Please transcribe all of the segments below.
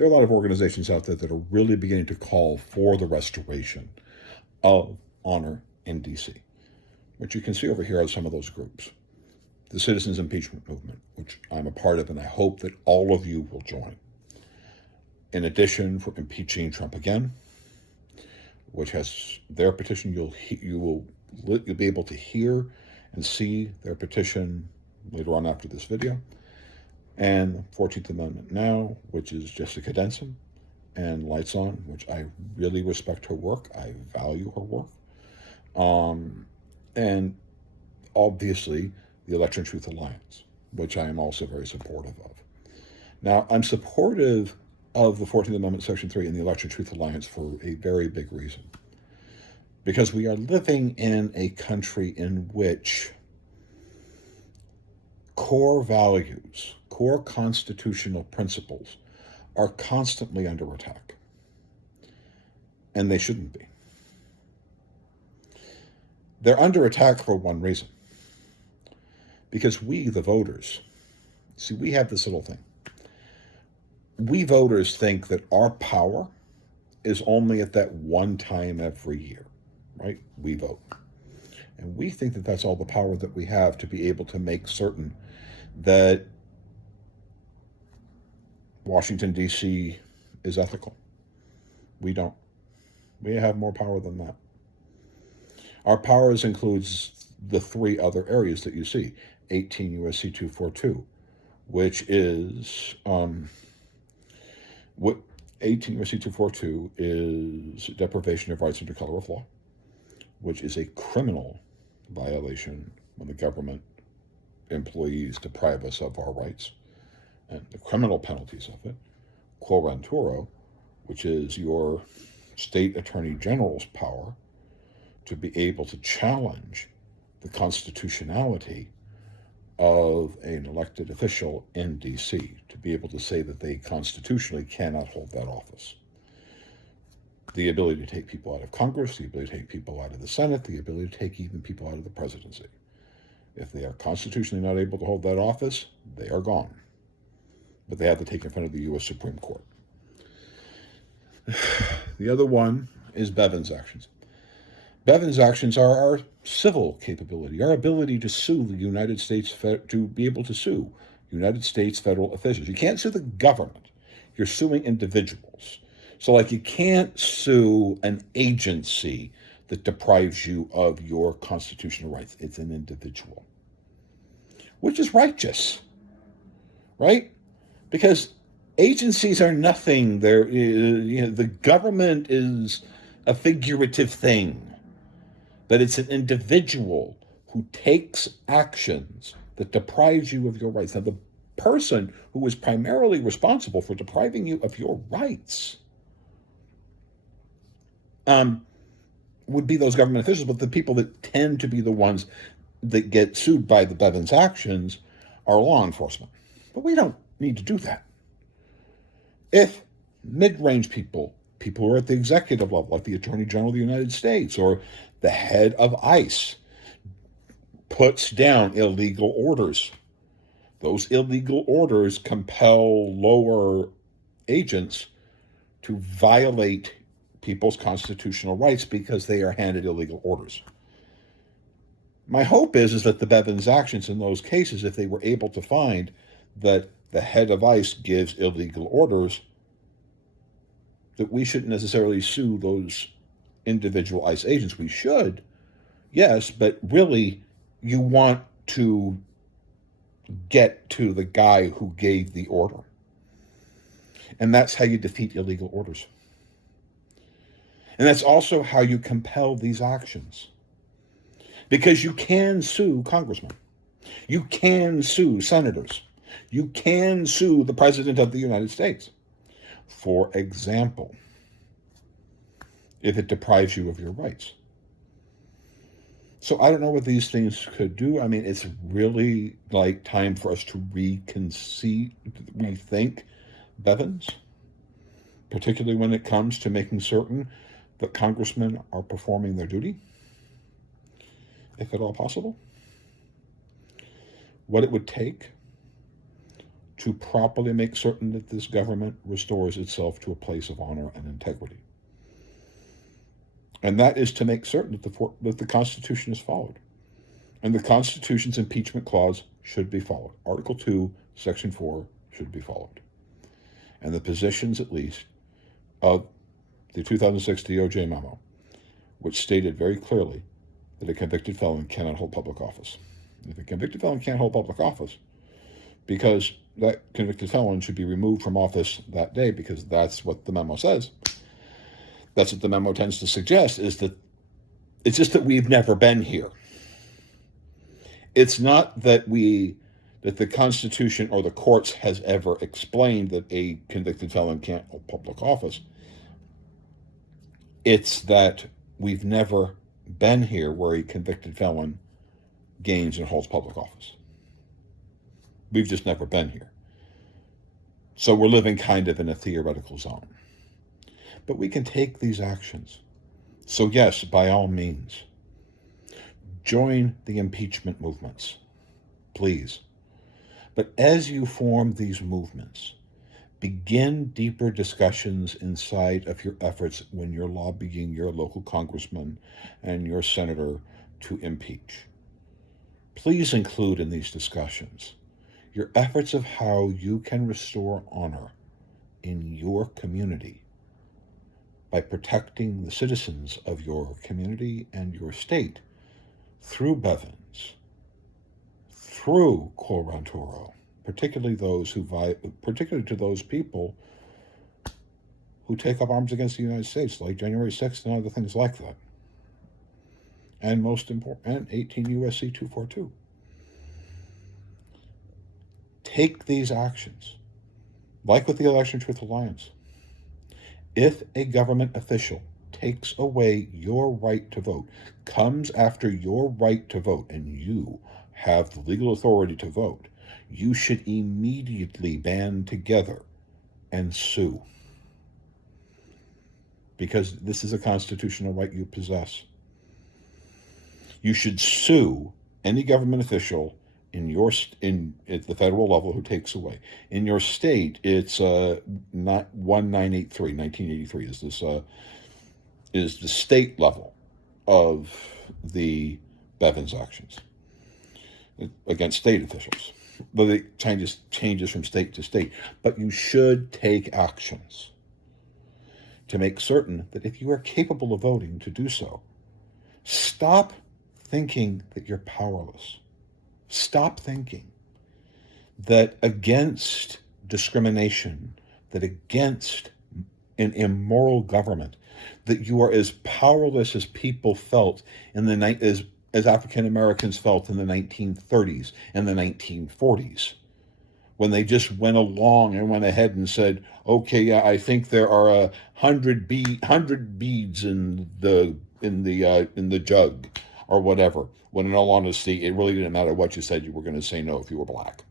there are a lot of organizations out there that are really beginning to call for the restoration of honor in D.C., which you can see over here are some of those groups. The Citizens Impeachment Movement, which I'm a part of, and I hope that all of you will join. In addition, for impeaching Trump again, which has their petition, you'll be able to hear and see their petition later on after this video. And 14th Amendment Now, which is Jessica Denson, and Lights On, which I really respect her work. I value her work. And obviously, the Election Truth Alliance, which I am also very supportive of. Now, I'm supportive of the 14th Amendment, Section 3, and the Election Truth Alliance for a very big reason. Because we are living in a country in which core values, core constitutional principles are constantly under attack. And they shouldn't be. They're under attack for one reason. Because we, the voters, see, we have this little thing. We voters think that our power is only at that one time every year, right? We vote. And we think that that's all the power that we have to be able to make certain that Washington, D.C. is ethical. We don't. We have more power than that. Our powers includes the three other areas that you see. 18 U.S.C. 242, which is, what 18 U.S.C. 242 is deprivation of rights under color of law, which is a criminal violation when the government employees deprive us of our rights, and the criminal penalties of it. Quo renturo, which is your state attorney general's power to be able to challenge the constitutionality of an elected official in D.C., to be able to say that they constitutionally cannot hold that office. The ability to take people out of Congress, the ability to take people out of the Senate, the ability to take even people out of the presidency. If they are constitutionally not able to hold that office, they are gone. But they have to take in front of the U.S. Supreme Court. The other one is Bevin's actions. Bevin's actions are our civil capability, our ability to sue the United States, to be able to sue United States federal officials. You can't sue the government. You're suing individuals. So, like, you can't sue an agency that deprives you of your constitutional rights. It's an individual, which is righteous, right? Because agencies are nothing. The government is a figurative thing. But it's an individual who takes actions that deprives you of your rights. Now, the person who is primarily responsible for depriving you of your rights would be those government officials, but the people that tend to be the ones that get sued by the Bevin's actions are law enforcement. But we don't need to do that. If mid-range people who are at the executive level, like the Attorney General of the United States or the head of ICE, puts down illegal orders, those illegal orders compel lower agents to violate people's constitutional rights because they are handed illegal orders. My hope is that the Bevin's actions in those cases, if they were able to find that the head of ICE gives illegal orders, that we shouldn't necessarily sue those individual ICE agents. We should, yes, but really you want to get to the guy who gave the order. And that's how you defeat illegal orders. And that's also how you compel these actions. Because you can sue congressmen. You can sue senators. You can sue the President of the United States. For example, if it deprives you of your rights. So I don't know what these things could do. I mean, it's really like time for us to rethink Bevins, particularly when it comes to making certain that congressmen are performing their duty, if at all possible. What it would take to properly make certain that this government restores itself to a place of honor and integrity. And that is to make certain that the Constitution is followed. And the Constitution's impeachment clause should be followed. Article 2, Section 4 should be followed. And the positions, at least, of the 2006 DOJ memo, which stated very clearly that a convicted felon cannot hold public office. If a convicted felon can't hold public office, because that convicted felon should be removed from office that day, because that's what the memo says. That's what the memo tends to suggest, is that it's just that we've never been here. It's not that the Constitution or the courts has ever explained that a convicted felon can't hold public office. It's that we've never been here where a convicted felon gains and holds public office. We've just never been here. So we're living kind of in a theoretical zone. But we can take these actions. So yes, by all means, join the impeachment movements, please. But as you form these movements, begin deeper discussions inside of your efforts when you're lobbying your local congressman and your senator to impeach. Please include in these discussions your efforts of how you can restore honor in your community by protecting the citizens of your community and your state through Bevins, through Quo Rantoro, particularly to those people who take up arms against the United States, like January 6th and other things like that. And most important, 18 U.S.C. 242. Take these actions, like with the Election Truth Alliance. If a government official takes away your right to vote, comes after your right to vote, and you have the legal authority to vote, you should immediately band together and sue. Because this is a constitutional right you possess. You should sue any government official at the federal level who takes away. In your state, it's not 1983 is the state level of the Bevins actions against state officials. But it changes from state to state. But you should take actions to make certain that if you are capable of voting, to do so. Stop thinking that you're powerless. Stop thinking that against discrimination, that against an immoral government, that you are as powerless as people felt as African Americans felt in the 1930s and the 1940s, when they just went along and went ahead and said, "Okay, yeah, I think there are 100 beads in the jug," or whatever. When in all honesty, it really didn't matter what you said, you were going to say no if you were black.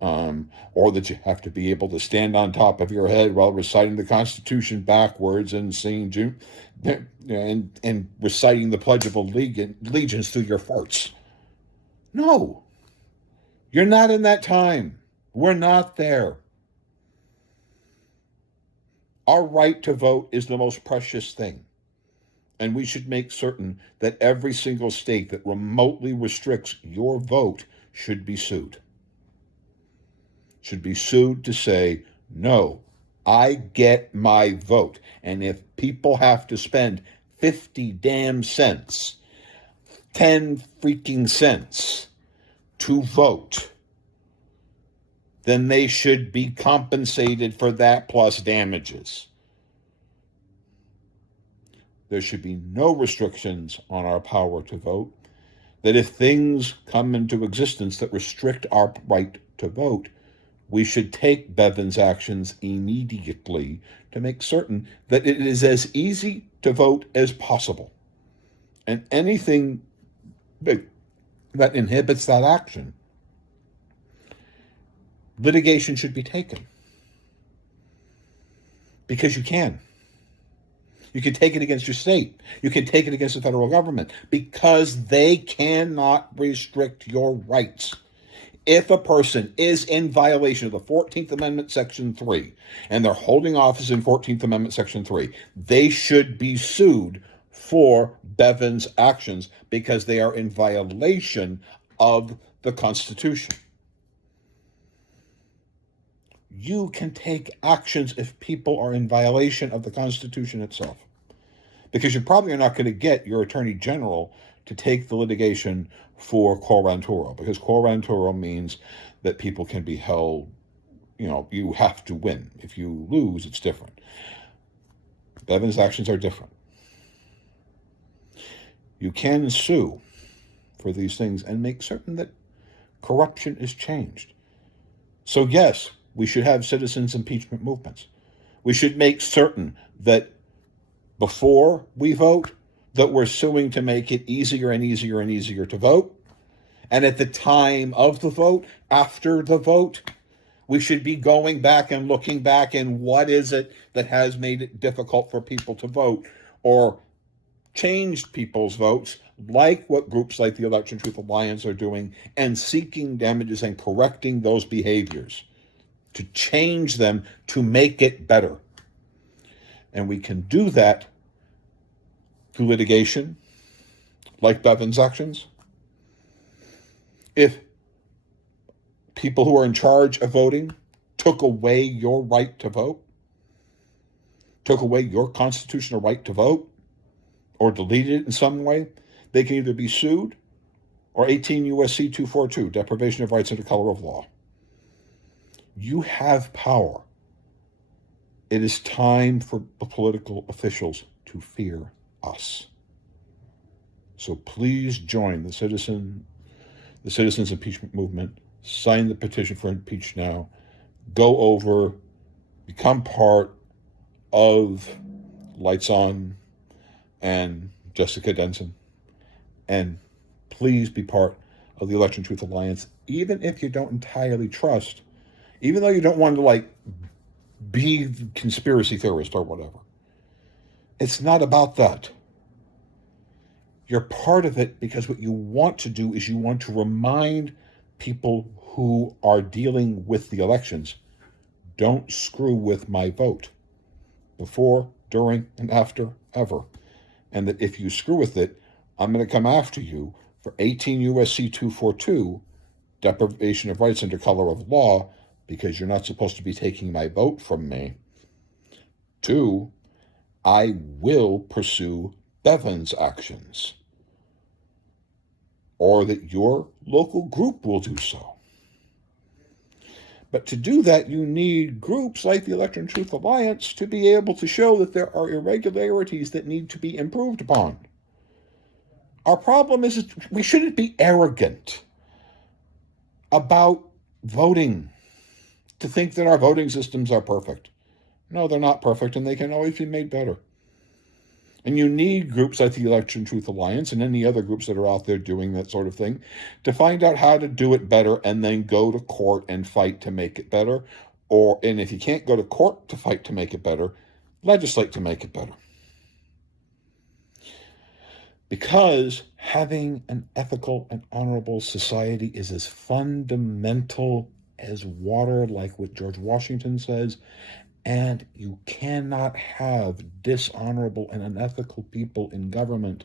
Or that you have to be able to stand on top of your head while reciting the Constitution backwards and singing and reciting the Pledge of Allegiance through your farts. No, you're not in that time. We're not there. Our right to vote is the most precious thing. And we should make certain that every single state that remotely restricts your vote should be sued. Should be sued to say, no, I get my vote. And if people have to spend 50 damn cents, 10 freaking cents to vote, then they should be compensated for that plus damages. There should be no restrictions on our power to vote. That if things come into existence that restrict our right to vote, we should take Bevins actions immediately to make certain that it is as easy to vote as possible. And anything that inhibits that action, litigation should be taken. Because you can. You can take it against your state. You can take it against the federal government because they cannot restrict your rights. If a person is in violation of the 14th Amendment, Section 3, and they're holding office in 14th Amendment, Section 3, they should be sued for Bevin's actions because they are in violation of the Constitution. You can take actions if people are in violation of the Constitution itself, because you probably are not going to get your Attorney General to take the litigation for Coranturo, because Coranturo means that people can be held, you have to win. If you lose, it's different. Bevin's actions are different. You can sue for these things and make certain that corruption is changed. So yes, we should have citizens' impeachment movements. We should make certain that before we vote, that we're suing to make it easier and easier and easier to vote. And at the time of the vote, after the vote, we should be going back and looking back and what is it that has made it difficult for people to vote or changed people's votes, like what groups like the Election Truth Alliance are doing, and seeking damages and correcting those behaviors to change them to make it better. And we can do that through litigation, like Bevin's actions. If people who are in charge of voting took away your right to vote, took away your constitutional right to vote, or deleted it in some way, they can either be sued or 18 U.S.C. 242, deprivation of rights under color of law. You have power. It is time for the political officials to fear us. So please join the citizens impeachment movement. Sign the petition for impeach now. Go over, become part of Lights On and Jessica Denson. And please be part of the Election Truth Alliance, even if you don't entirely trust, even though you don't want to be conspiracy theorist or whatever. It's not about that. You're part of it because what you want to do is you want to remind people who are dealing with the elections, don't screw with my vote before, during, and after, ever. And that if you screw with it, I'm going to come after you for 18 U.S.C. 242, deprivation of rights under color of law, because you're not supposed to be taking my vote from me. 2, I will pursue Bevin's actions, or that your local group will do so. But to do that, you need groups like the Election Truth Alliance to be able to show that there are irregularities that need to be improved upon. Our problem is we shouldn't be arrogant about voting, to think that our voting systems are perfect. No, they're not perfect, and they can always be made better. And you need groups like the Election Truth Alliance and any other groups that are out there doing that sort of thing to find out how to do it better and then go to court and fight to make it better. And if you can't go to court to fight to make it better, legislate to make it better. Because having an ethical and honorable society is as fundamental as water, like what George Washington says, and you cannot have dishonorable and unethical people in government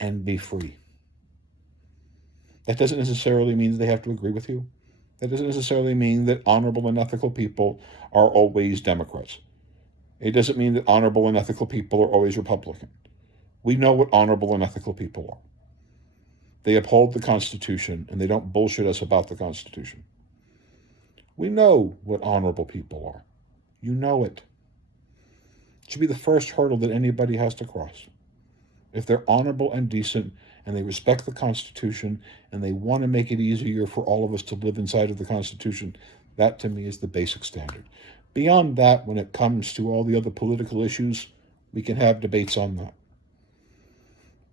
and be free. That doesn't necessarily mean they have to agree with you. That doesn't necessarily mean that honorable and ethical people are always Democrats. It doesn't mean that honorable and ethical people are always Republican. We know what honorable and ethical people are. They uphold the Constitution, and they don't bullshit us about the Constitution. We know what honorable people are. You know it. It should be the first hurdle that anybody has to cross. If they're honorable and decent, and they respect the Constitution, and they want to make it easier for all of us to live inside of the Constitution, that to me is the basic standard. Beyond that, when it comes to all the other political issues, we can have debates on that.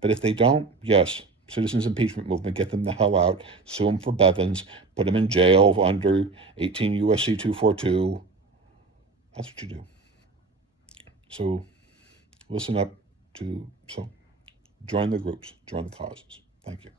But if they don't, yes, citizens impeachment movement, get them the hell out, sue them for Bevins, put them in jail under 18 U.S.C. 242. That's what you do. So listen up so join the groups, join the causes. Thank you.